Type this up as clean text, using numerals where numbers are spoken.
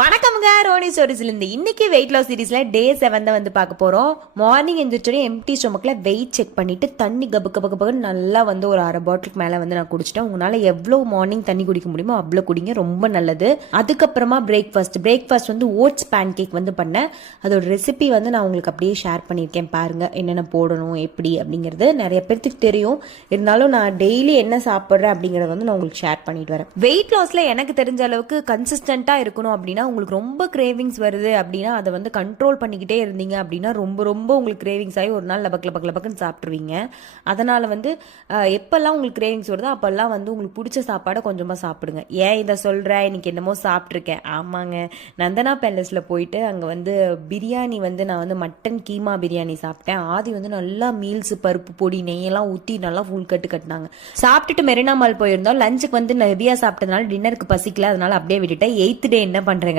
வணக்கம்ங்க, ரோனி ஸ்டோரிஸ்லேருந்து. இன்னைக்கு weight loss சீரீஸ்ல டே 7 தான் வந்து பார்க்க போறோம். மார்னிங் எந்திரிச்சோடனே எம்டி ஸ்டொமக்ல வெயிட் செக் பண்ணிட்டு தண்ணி கபு கபு கபுன்னு நல்லா வந்து ஒரு அரை பாட்டிலுக்கு மேலே வந்து நான் குடிச்சிட்டேன். உங்களால் எவ்வளோ மார்னிங் தண்ணி குடிக்க முடியுமோ அவ்வளோ குடிங்க, ரொம்ப நல்லது. அதுக்கப்புறமா பிரேக்ஃபாஸ்ட் வந்து ஓட்ஸ் பேன் கேக் வந்து பண்ணேன். அதோட ரெசிபி வந்து நான் உங்களுக்கு அப்படியே ஷேர் பண்ணியிருக்கேன், பாருங்க என்னென்ன போடணும் எப்படி அப்படிங்கிறது. நிறைய பேருக்கு தெரியும், இருந்தாலும் நான் டெய்லி என்ன சாப்பிட்றேன் அப்படிங்கிறத வந்து நான் உங்களுக்கு ஷேர் பண்ணிட்டு வரேன். வெயிட் லாஸ்ல எனக்கு தெரிஞ்ச அளவுக்கு கன்சிஸ்டண்டா இருக்கணும் அப்படின்னா, உங்களுக்கு ரொம்ப கிரேவிங்ஸ் வருது அப்படின்னா அதை வந்து கண்ட்ரோல் பண்ணிக்கிட்டே இருந்தீங்க அப்படின்னா ரொம்ப ரொம்ப உங்களுக்கு கிரேவிங்ஸ் ஆகி ஒரு நாள் லபக்குன்னு சாப்பிட்ருவீங்க. அதனால வந்து எப்பெல்லாம் உங்களுக்கு கிரேவிங்ஸ் வருதோ அப்பெல்லாம் வந்து உங்களுக்கு பிடிச்ச சாப்பாடை கொஞ்சமாக சாப்பிடுங்க. ஏன் இதை சொல்கிறேன், இன்னைக்கு என்னமோ சாப்பிட்ருக்கேன். ஆமாங்க, நந்தனா பேலஸில் போயிட்டு அங்கே வந்து பிரியாணி வந்து நான் வந்து மட்டன் கீமா பிரியாணி சாப்பிட்டேன். ஆதி வந்து நல்லா மீல்ஸ் பருப்பு பொடி நெய்யெல்லாம் ஊற்றி நல்லா ஃபுல் கட்டுனாங்க. சாப்பிட்டுட்டு மெரினா மால் போயிருந்தோம். லஞ்சுக்கு வந்து ஹெவியாக சாப்பிட்டதுனால டின்னருக்கு பசிக்கல, அதனால அப்படியே விட்டுட்டேன். 8th டே என்ன பண்ணுறேன்